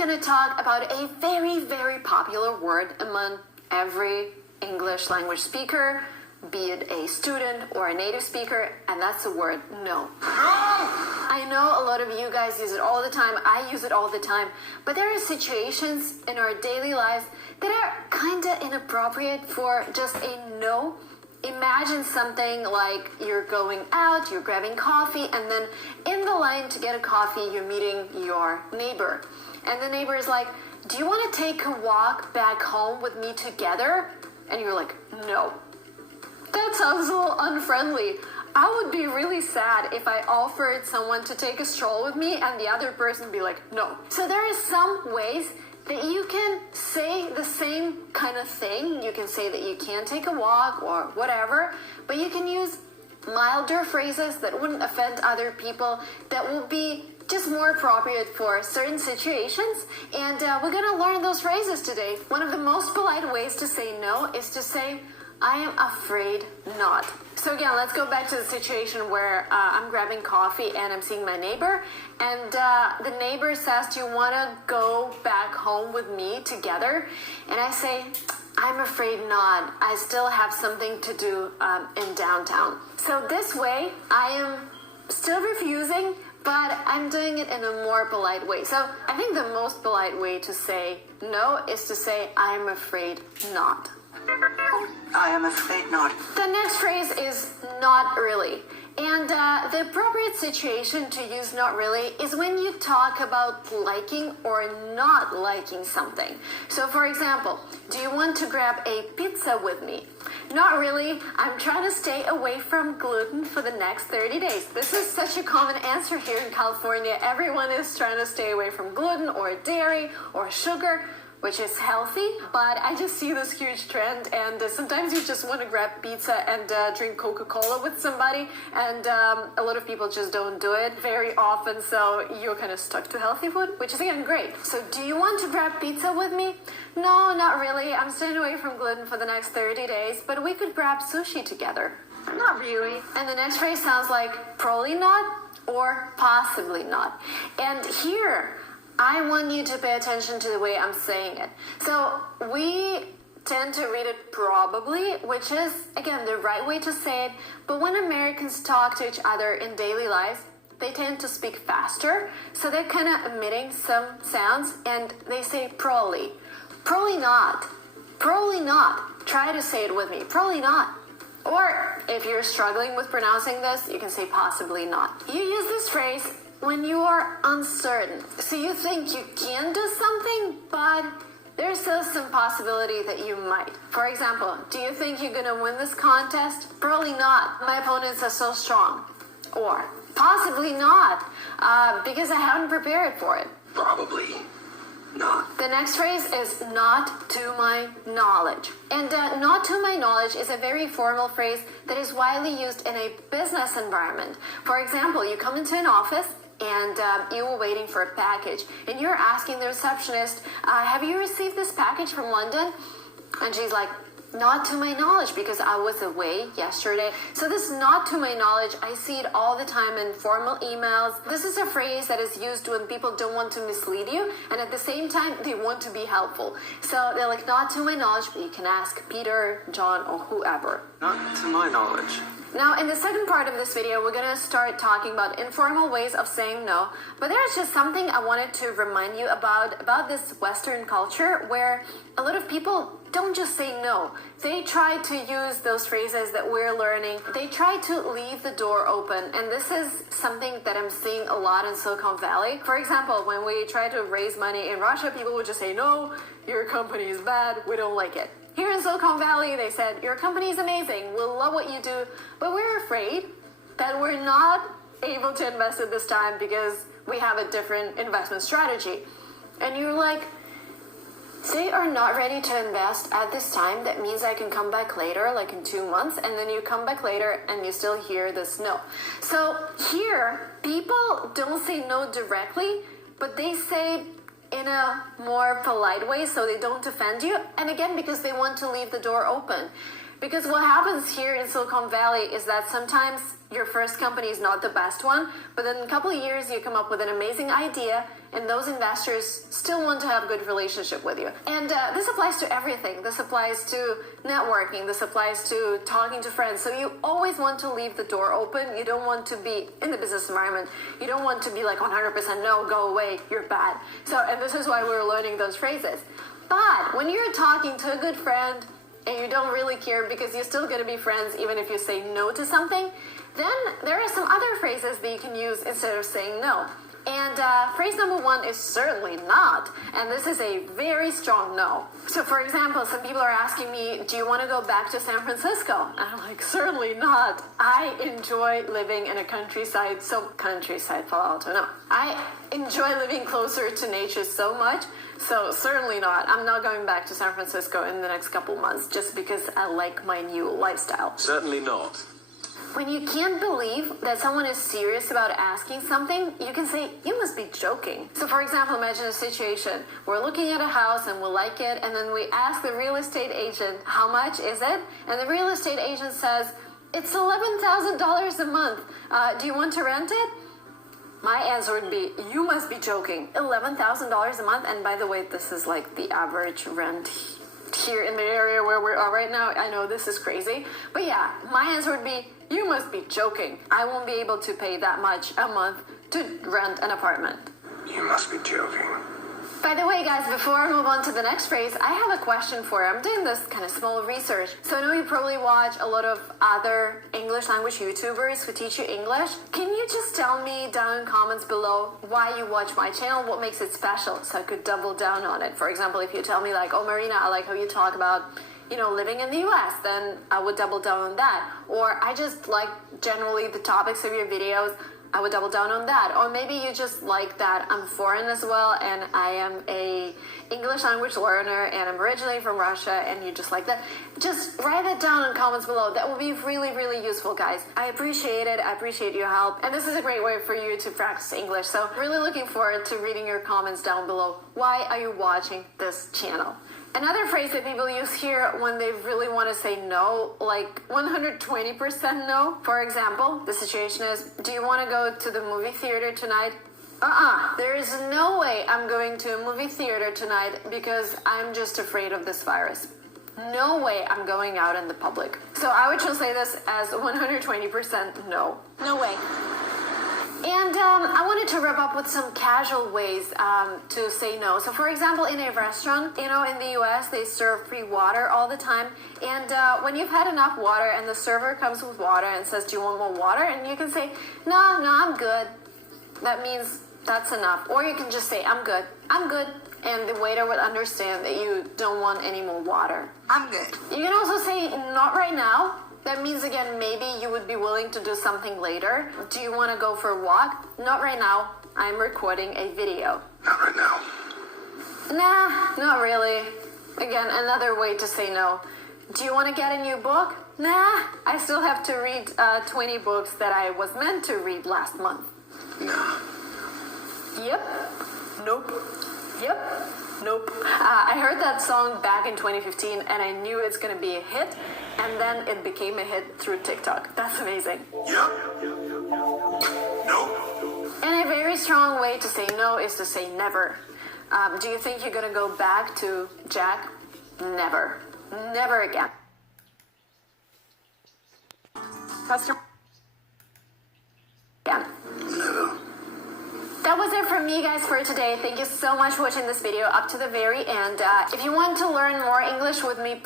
going to talk about a very, very popular word among every English language speaker, be it a student or a native speaker, and that's the word no. I know a lot of you guys use it all the time. I use it all the time. But there are situations in our daily lives that are kind of inappropriate for just a no. Imagine something like you're going out, you're grabbing coffee, and then in the line to get a coffee, you're meeting your neighbor. And the neighbor is like, do you want to take a walk back home with me together? And you're like, no. That sounds a little unfriendly. I would be really sad if I offered someone to take a stroll with me and the other person would be like, no. So there are some ways that you can say the same kind of thing. You can say that you can't take a walk or whatever, but you can use milder phrases that wouldn't offend other people, that will be just more appropriate for certain situations. And we're going to learn those phrases today. One of the most polite ways to say no is to say, I am afraid not. So again, let's go back to the situation where I'm grabbing coffee and I'm seeing my neighbor, and the neighbor says, do you want to go back home with me together? And I say, I'm afraid not. I still have something to do in downtown. So this way, I am still refusing, but I'm doing it in a more polite way. So I think the most polite way to say no is to say, I'm afraid not. I am afraid not. The next phrase is not really. And the appropriate situation to use not really is when you talk about liking or not liking something. So for example, do you want to grab a pizza with me? Not really. I'm trying to stay away from gluten for the next 30 days. This is such a common answer here in California. Everyone is trying to stay away from gluten or dairy or sugar, which is healthy, but I just see this huge trend, and sometimes you just want to grab pizza and drink Coca-Cola with somebody, and a lot of people just don't do it very often, so you're kind of stuck to healthy food, which is again great. So do you want to grab pizza with me? No, not really. I'm staying away from gluten for the next 30 days, but we could grab sushi together. Not really. And the next phrase sounds like probably not or possibly not. And here, I want you to pay attention to the way I'm saying it. So we tend to read it probably, which is, again, the right way to say it. But when Americans talk to each other in daily lives, they tend to speak faster. So they're kind of omitting some sounds, and they say probably. Probably not. Probably not. Try to say it with me. Probably not. Or if you're struggling with pronouncing this, you can say possibly not. You use this phrase when you are uncertain. So you think you can do something, but there's still some possibility that you might. For example, do you think you're gonna win this contest? Probably not. My opponents are so strong. Or possibly not, because I haven't prepared for it. Probably not. The next phrase is not to my knowledge. And not to my knowledge is a very formal phrase that is widely used in a business environment. For example, you come into an office and you were waiting for a package, and you're asking the receptionist, have you received this package from London? And she's like, not to my knowledge, because I was away yesterday. So this not to my knowledge, I see it all the time in formal emails. This is a phrase that is used when people don't want to mislead you, and at the same time, they want to be helpful. So they're like, not to my knowledge, but you can ask Peter, John, or whoever. Not to my knowledge. Now, in the second part of this video, we're going to start talking about informal ways of saying no, but there's just something I wanted to remind you about this Western culture where a lot of people don't just say no. They try to use those phrases that we're learning. They try to leave the door open, and this is something that I'm seeing a lot in Silicon Valley. For example, when we try to raise money in Russia, people would just say, no, your company is bad, we don't like it. Here in Silicon Valley, they said, your company is amazing, we'll love what you do, but we're afraid that we're not able to invest at this time because we have a different investment strategy. And you're like, they are not ready to invest at this time, that means I can come back later, like in 2 months, and then you come back later and you still hear this no. So here, people don't say no directly, but they say in a more polite way so they don't offend you, and again because they want to leave the door open. Because what happens here in Silicon Valley is that sometimes your first company is not the best one, but then in a couple of years you come up with an amazing idea and those investors still want to have a good relationship with you. And this applies to everything. This applies to networking. This applies to talking to friends. So you always want to leave the door open. You don't want to be in the business environment. You don't want to be like 100% no, go away, you're bad. So, and this is why we're learning those phrases. But when you're talking to a good friend and you don't really care because you're still going to be friends even if you say no to something, then there are some other phrases that you can use instead of saying no. And phrase number one is certainly not. And this is a very strong no. So for example, some people are asking me, do you want to go back to San Francisco? And I'm like, certainly not. I enjoy living in a countryside, Palo Alto, no. I enjoy living closer to nature so much. So certainly not. I'm not going back to San Francisco in the next couple months just because I like my new lifestyle. Certainly not. When you can't believe that someone is serious about asking something, you can say, you must be joking. So for example, imagine a situation. We're looking at a house and we like it, and then we ask the real estate agent, how much is it? And the real estate agent says, it's $11,000 a month. Do you want to rent it? My answer would be, you must be joking. $11,000 a month? And by the way, this is like the average rent here in the area where we are right now. I know this is crazy. But yeah, my answer would be, you must be joking. I won't be able to pay that much a month to rent an apartment. You must be joking. By the way, guys, before I move on to the next phrase, I have a question for you. I'm doing this kind of small research. So I know you probably watch a lot of other English language YouTubers who teach you English. Can you just tell me down in comments below why you watch my channel, what makes it special, so I could double down on it? For example, if you tell me like, oh, Marina, I like how you talk about, you know, living in the US, then I would double down on that. Or I just like generally the topics of your videos, I would double down on that. Or maybe you just like that I'm foreign as well and I am a English language learner and I'm originally from Russia and you just like that. Just write it down in comments below. That would be really, really useful, guys. I appreciate it. I appreciate your help. And this is a great way for you to practice English. So really looking forward to reading your comments down below. Why are you watching this channel? Another phrase that people use here when they really want to say no, like 120% no. For example, the situation is, do you want to go to the movie theater tonight? There is no way I'm going to a movie theater tonight because I'm just afraid of this virus. No way I'm going out in the public. So I would translate this as 120% no. No way. And I wanted to wrap up with some casual ways to say no. So for example, in a restaurant, you know, in the US, they serve free water all the time. And when you've had enough water and the server comes with water and says, do you want more water? And you can say, no, I'm good. That means that's enough. Or you can just say, I'm good. And the waiter would understand that you don't want any more water. I'm good. You can also say, not right now. That means, again, maybe you would be willing to do something later. Do you want to go for a walk? Not right now. I'm recording a video. Not right now. Nah, not really. Again, another way to say no. Do you want to get a new book? Nah, I still have to read 20 books that I was meant to read last month. Nah. Yep. Nope. Yep. Nope. I heard that song back in 2015 and I knew it's going to be a hit, and then it became a hit through TikTok. That's amazing. Yep. Nope. And a very strong way to say no is to say never. Do you think you're going to go back to Jack? Never. Never again. Customer. Again. Never. That was it from me, guys, for today. Thank you so much for watching this video up to the very end. If you want to learn more English with me,